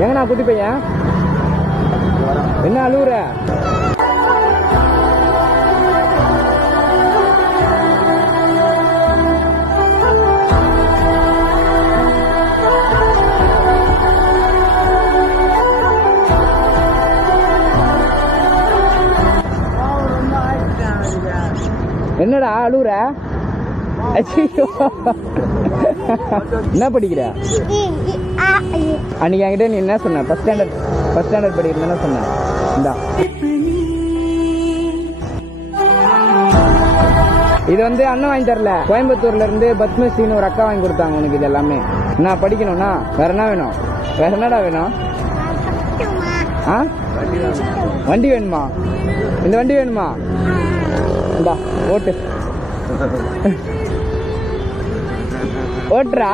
எங்கண்ணா குட்டி பையன் என்ன அழுவுற? என்னடா அழுவுற? என்ன படிக்கிற? அன்னைக்கு என்கிட்ட நீ என்ன சொன்ன? ஃபர்ஸ்ட் ஸ்டாண்டர்ட் படிக்கிறேன்னு சொன்ன. இந்தா இது வந்து அண்ணன் வாங்கி தரல, கோயம்புத்தூர்ல இருந்து பத்மஸ்ரீன்னு ஒரு அக்கா வாங்கி கொடுத்தாங்க உனக்கு. இது எல்லாமே நான் படிக்கணும்னா வேற என்ன வேணும்? வேற என்னடா வேணும்? வண்டி வேணுமா? இந்த வண்டி வேணுமா? இந்தா ஓட்டு ஓட்டுறா.